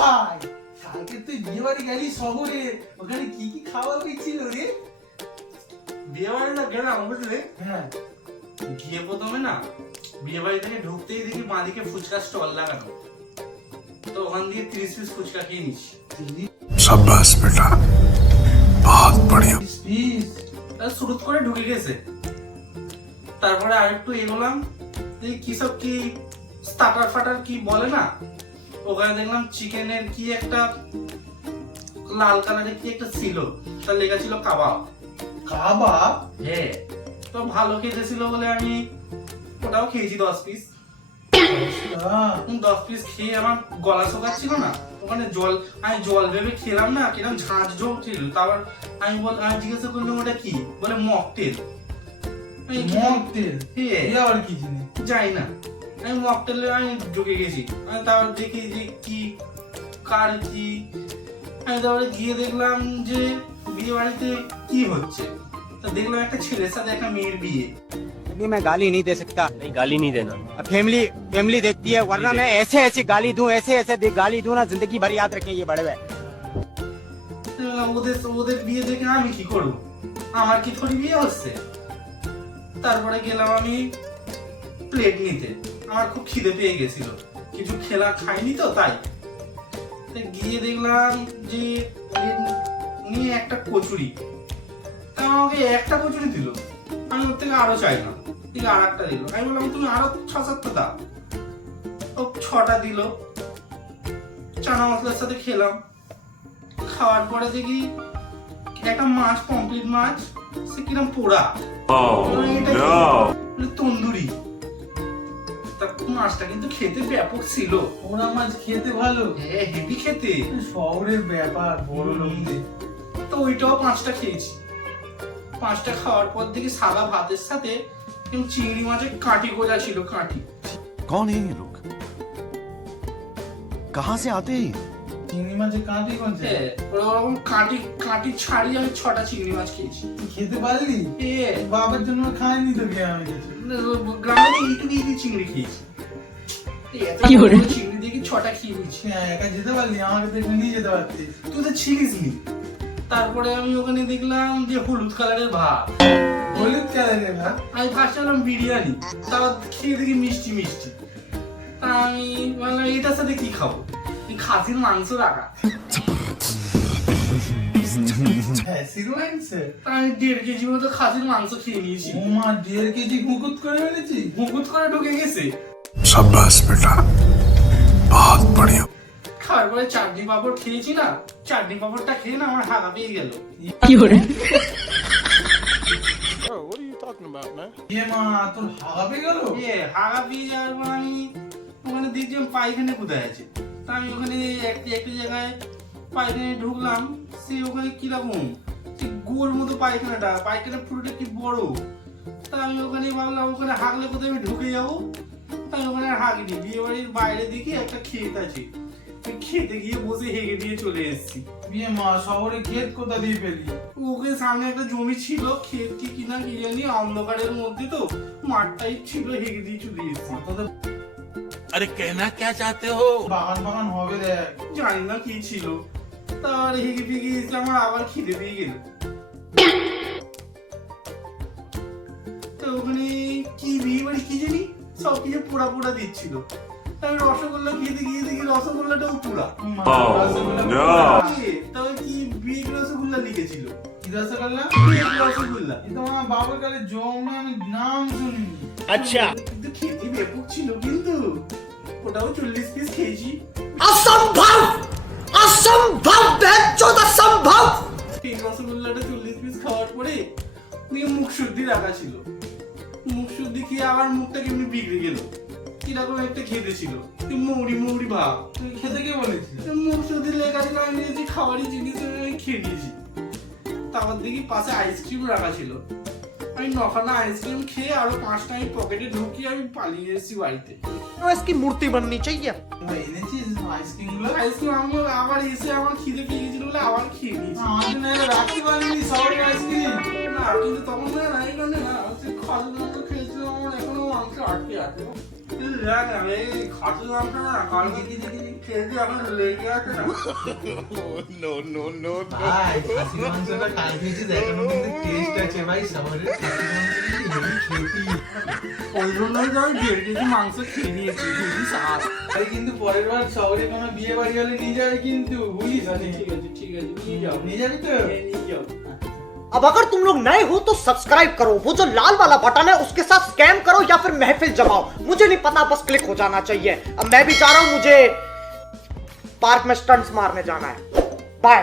ভাই, কালকে তুই বিয়ে বাড়ি গেলি শহরে, ওখানে কি কি খাওয়া হয়েছিল রে? বিয়ে বাড়ি না গেলাম বুঝলে, হ্যাঁ, গিয়ে প্রথমে না বিয়ে বাড়ি থেকে ঢুকতেই দেখি বাঁদিকে ফুচকা স্টল লাগানো, তো ওখান দিয়ে 30 পিস ফুচকা খেয়ে নিচ্ছি। शाबाश बेटा, बहुत बढ़िया। শুরু করে ঢুকে গেছে। তারপরে আরেকটু এগোলাম, কি সব কি স্টার্টার ফাটার কি বলে না, ওখানে দেখলাম চিকেনের কি একটা লাল কালারের কি একটা ছিল, তার লেখা ছিল কাবাব। কাবাব? হ্যাঁ, তো ভালো খেতে ছিল বলে আমি ওটাও খেয়েছি 10 পিস। 10 পিস খেয়ে আমার গলা শোকাচ্ছিল না, ওখানে আমি জল ভেবে খেলাম না, কিরকম ঝাঁঝ ঝোঁক ছিল। তারপর আমি জিজ্ঞাসা করলাম ওটা কি, বলে মকটেল। মকটেল? আবার কি জিনিস যাই না, আমি মকটেলে আমি ঢুকে গেছি। তারপর দেখি যে কি কার কি, আমি তারপরে গিয়ে দেখলাম যে বিয়ে বাড়িতে কি হচ্ছে। দেখলাম একটা ছেলের সাথে একটা মেয়ের বিয়ে। अभी मैं गाली नहीं दे सकता। नहीं, गाली नहीं देना। अब फैमिली देखती है, वरना मैं ऐसे गाली दूं, ऐसे गाली दूं ना, जिंदगी भर याद रखें ये बड़े हुए। ওদের বিয়ে দেখে আমি কি করবো, আমার কি থোড়ি বিয়ে হচ্ছে। তারপরে গেলাম আমি প্লেট নিতে, আমার খুব খিদে পেয়ে গেছিল, কিছু খাইনি তো তাই। গিয়ে দেখলাম যে প্লেট নিয়ে একটা কচুরি, তা আমাকে একটা কচুরি দিল, আমি ওর থেকে আরো চাইলাম, ঠিক আর একটা দিল। আমি বললাম তুমি আরো 6-7টা দাও, ও 6টা দিল। চানা মশলার সাথে খেলাম, খাওয়ার পরে দেখি একটা মাছ, কমপ্লিট মাছ, সে কিরম পোড়া, তন্দুরি। মাছটা কিন্তু খেতে ব্যাপক ছিল। পোড়া মাছ খেতে ভালো? হ্যাঁ, হেভি খেতে, শহরের ব্যাপার, বড় লোকদের। তো ওইটাও 5টা খেয়েছি। 5টা খাওয়ার পর দেখি সাদা ভাতের সাথে চিংড়ি মাছের কাঁটি গোজা ছিল। কাঁটি? कौन है ये लोग, कहाँ से आते हैं? চিংড়ি মাছের কাঁটি কোনছে? ওরকম কাঁটি ছাড়িয়ে আমি 6টা চিংড়ি মাছ খেয়েছি। খেতে পারলি? বাবার জন্য খাইনি তো কে? আমি গ্রামে এইটুকুই চিংড়ি খেয়েছি। চিংড়ি দিয়ে 6টা খেয়ে নিচ্ছি। একা যেতে পারলি? আমাকে তো নিয়ে যেতে পারতিস। তুই তো ছিলিস নি। তারপরে আমি ওখানে দেখলাম যে হলুদ কালারের ভাত। হলুদ কালারের ভাত? আমি ফার্স্ট বললাম বিরিয়ানি, তারপর খেয়ে দেখি মিষ্টি মিষ্টি। আমি বললাম এটার সাথে কি খাবো, খাসির মাংস রাখা। আমি 1.5 কেজি মতো খাসির মাংস খেয়ে নিয়েছি। 1.5 কেজি মুকুত করে ফেলেছি? মুকুত করে ঢুকে গেছে। शाबाश बेटा, बहुत बढ़िया। খাওয়ার পরে চাটনি পাপড় খেয়েছি না, চাটনি পাপড়টা খেয়ে না আমার হাগা পেয়ে গেল। কি করে? তোর হাগা পেয়ে গেল? হাগা পেয়ে যাওয়ার পর আমি ওখানে দেখছি পায়খানা কোথায় আছে। তা আমি ওখানে একটা জায়গায় পায়খানায় ঢুকলাম, সে ওখানে কিরকম গোল মতো পায়খানা পুরোটা কি বড়। তা আমি ওখানে ভাবলাম ওখানে হাগলে কোথায় আমি ঢুকে যাবো, তাই ওখানে আর হাগিনি। বিয়ে বাড়ির বাইরে দেখি একটা ক্ষেত আছে, খেতে গিয়ে বসে হেগে দিয়ে চলে এসেছি। শহরে ক্ষেত কোথা দিয়ে পেলি? ওকে সামনে একটা জমি ছিল, ক্ষেত কি কিনা কি জানি, অন্ধকারের মধ্যে তো মাঠ টাইপ ছিল, হেগে দিয়ে চলে এসেছি। अरे कहना क्या चाहते हो? বাগান হবে দেখ। জানি না কি ছিল। তার হেগে ফেগে এসে আমার আবার খিদে পেয়ে গেল। তো ওখানে কি বিয়ে বাড়ি কি জানি সব কিছু পোড়া পোড়া দিচ্ছিল। আমি রসগোল্লা খেতে গিয়ে দেখি রসগোল্লাটাও পোড়া। তবে কি বিয়ে রসগোল্লা লিখেছিল। কি রসগোল্লা? রসগোল্লা। কিন্তু আমার বাবার কালে জমে আমি নাম শুনিনি। अच्छा, কিন্তু খেতে ব্যাপক ছিল, কিন্তু ওটাও 40 পিস খেয়েছি। असंभव, असंभव, बेचौद असंभव। এই রসগোল্লাটা 40 পিস খাওয়ার পরে মুখ শুদ্ধি রাখা ছিল। মুখ শুদ্ধি খেয়ে আমার মুখটা কেমনি বিগড়ে গেল, কিরকম একটা খেতে ছিল, মৌরি ভাব। তুই খেতে কে বলেছিস? মুখ শুদ্ধি লেখা ছিল, আমি নিয়েছি খাবারই জিনিস, আমি খেয়ে নিয়েছি। তারপর দেখি পাশে আইসক্রিম রাখা ছিল, আমি 9খানা আইসক্রিম খেয়ে আরো 5টা আমি পকেটে ঢুকিয়ে আমি পালিয়ে এসেছি বাড়িতে। इसकी मूर्ति बननी चाहिए। এনেছিস আইসক্রিম গুলো? আইসক্রিম আমি আবার এসে আমার খিদে পেয়ে গেছিল বলে আবার খেয়ে নিয়েছি। আমাকে না রাখতে পারিনি শহরের আইসক্রিম। না, কিন্তু তখন না এই কারণে না, খালি মাংস খেয়েছিলাম, আমার এখনো মাংস আটকে আছে। কি লাগে আমি খাসি মাংস না কালকে খেয়ে আমার লেগে আছে না ভাই খাসি মাংসটা কাল খেয়েছি এখনো কিন্তু টেস্ট আছে ভাই শহরের খাসি মাংস কিন্তু হেভি খেতি ওই জন্যই তো আমি 1.5 কেজি মাংস খেয়ে নিয়েছি খুবই স্বাদ ভাই কিন্তু পরের বার শহরে কোনো বিয়ে বাড়ি হলে নিয়ে যাবে কিন্তু বুঝিস ঠিক আছে নিয়ে যাও নিয়ে যাবি তো নিয়ে যাও अब अगर तुम लोग नए हो तो सब्सक्राइब करो, वो जो लाल वाला बटन है उसके साथ स्कैम करो या फिर महफिल जमाओ, मुझे नहीं पता, बस क्लिक हो जाना चाहिए। अब मैं भी जा रहा हूं, मुझे पार्क में स्टंट्स मारने जाना है। बाय।